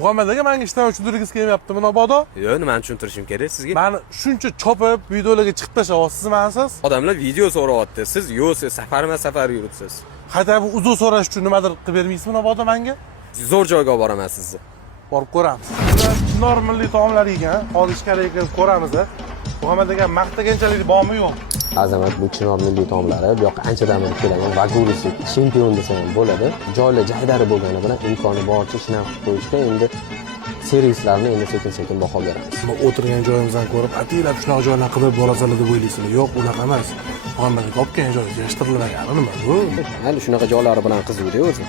Muhammed aka menga ishdan tushuntirgisi kelyaptimi mabodo? Yo'q, nimani tushuntirishim kerak sizga? Meni shuncha chopib, videolarga chiqib tashlayapsizmi siz? Odamlar video so'rayapti. Siz yo'q, siz safar yuribsiz. Qayta bu uzr so'rash uchun nimadir qilib bermaysizmi mabodo menga? Zo'r joyga olib boraman sizni. Borib ko'ramiz. Chinor milliy taomlar yegan, hozir ichkariga kirib ko'ramiz. Muhammed aka maqtaganchalik bormi yo'q? Azamat bu Chinor milliy taomlari, bu yoqqa anchadan beri kelaman. Vagurisi chempion desam ham bo'ladi. Joylar jaydari bo'lgani bilan imkoni boricha shinaq qilib qo'yishga endi servislarni endi sekin-sekin baho beramiz. Bu o'tirgan joyimizdan ko'rib, atilab shunaqa joylarni qilib borasizlar deb o'ylaysizlar. Yo'q, unaqa emas. Muhammed aka olib kelgan joy yashtirilmagan nima bu? Hali shunaqa joylari bilan qiziqdi o'zi.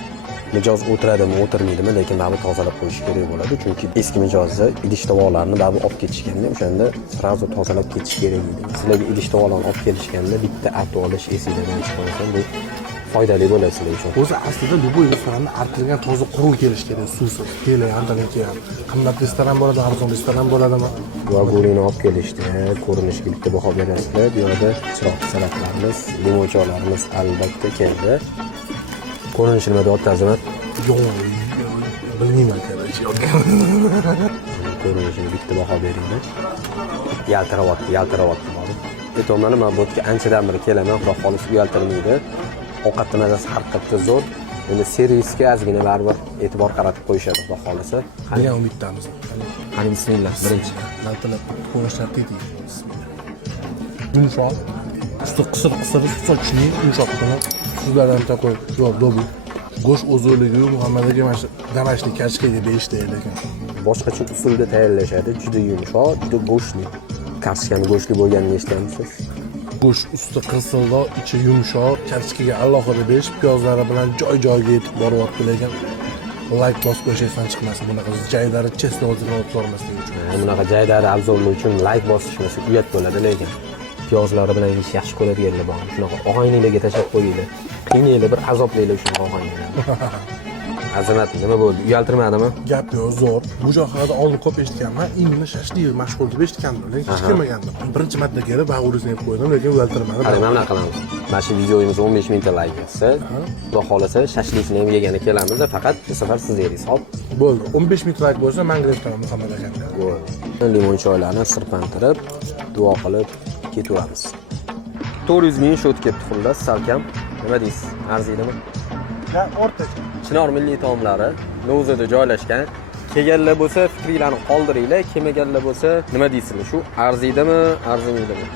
Mijoz o'tiradimi, o'tirmaydimi, lekin baribir tozalab qo'yish kerak bo'ladi. Chunki eski mijozda idish tovoqlarni baribir olib ketishganda o'shanda sразу tozalab ketish kerak edi. Sizlarga idish tovoqlarni olib kelishganda bitta artib olish esingizdan chiqarsa, bu foydali bo'ladi sizlar uchun. O'zi aslida любой restoranda artilgan toza quruq kelish kerak, suvsiz. Kelayotgandan keyin qimmat restoran bo'ladi, arzon restoran bo'ladimi? Vagurini olib kelishdi, ko'rinishga bitta baho berasizlar. Bu yerda chiroqli salatlarimiz, limonchalarimiz albatta keldi. Ko'rinishi nima deyapti Azamat? Yo'q, bilmayman kerak. Ko'rinishini bitta baho beringlar. Yaltiravotdi borib. Aytolmadim, men bu yerga anchadan beri kelaman, xudo xolis uyaltirmaydi. Ovqatni mazasi har qatda zo'r. Endi servisga ozgina baribir e'tibor qaratib qo'yishadi, xudo xolisa. Degan umiddamiz. Qani bismillah, birinchi. Latilab qo'yishlar qiyti. Yumshoq, qisir sochli, yumshoqqina. Sizlardan takoy, yo'q, dobi. Go'sht o'zligi Muhammed aka mana shu damashli kachkaga berishdi lekin. Boshqacha usulda tayyorlashadi, juda yumshoq, juda go'shtli. Karchkani go'shtli bo'lganini eshitganmisiz? Go'sht usti qirsildoq, ichi yumshoq, karchkaga alohida berish, piyozlari bilan joy-joyiga yetib boryapti lekin like bosib qo'yishdan chiqmasin. Bunaqa jaydari chestni o'zidan olib sormaslik uchun. Bunaqa jaydari abzorlar uchun like bosishmasa uyat bo'ladi lekin piyozlari bilan yeyish yaxshi ko'radiganlar bor. Shunaqa og'ayninglarga tashab qo'yinglar. Qiynaylar, bir azoblaylar shunaqa og'ayninglar. Azamat, nima bo'ldi? Uyaltirmadimi? Gap yo'q, zo'r. Bu joy haqida oldin ko'p eshitganman. Imni shashlik mashhur deb eshitgandim, lekin hech kelmagandim. Birinchi marta kelib bag'urisini yeb qo'ydim, lekin uyaltirmadim. Hali mana qilamiz. Mana shu videomiz 15 mingta like bo'lsa, xudo xolasa shashlikni ham yegani kelamiz, faqat bu safar siz yeysiz. Hop. Bo'ldi. 15 ming like bo'lsa, men kirib Muhammad akamga. Bo'ldi. Limon choylarni sirpantirib, duo qilib ketaveramiz. 400 ming shot ketdi xullas, salkam. Nima deysiz? Arziydimi? Ya, o'rtacha. Chinor milliy taomlari Lo'zada joylashgan. Kelganlar bo'lsa, fikringizni qoldiringlar. Kelmaganlar bo'lsa, nima deysizlar? Shu arziydimi, arzimaydimi?